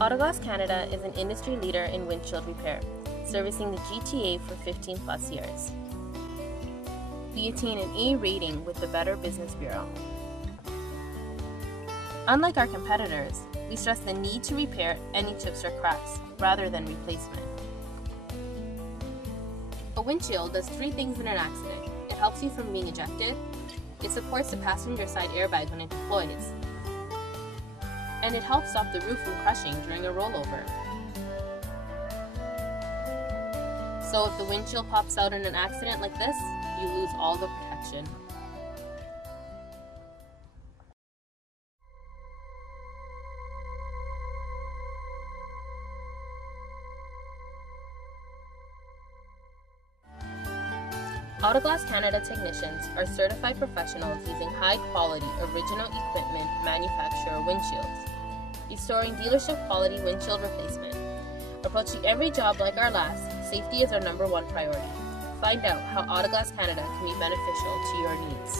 Autoglass Canada is an industry leader in windshield repair, servicing the GTA for 15 plus years. We attain an A rating with the Better Business Bureau. Unlike our competitors, we stress the need to repair any chips or cracks rather than replacement. A windshield does 3 things in an accident. It helps you from being ejected, it supports the passenger side airbag when it deploys, and it helps stop the roof from crushing during a rollover. So if the windshield pops out in an accident like this, you lose all the protection. Autoglass Canada technicians are certified professionals using high-quality, original equipment manufacturer windshields, restoring dealership-quality windshield replacement. Approaching every job like our last, safety is our #1 priority. Find out how Autoglass Canada can be beneficial to your needs.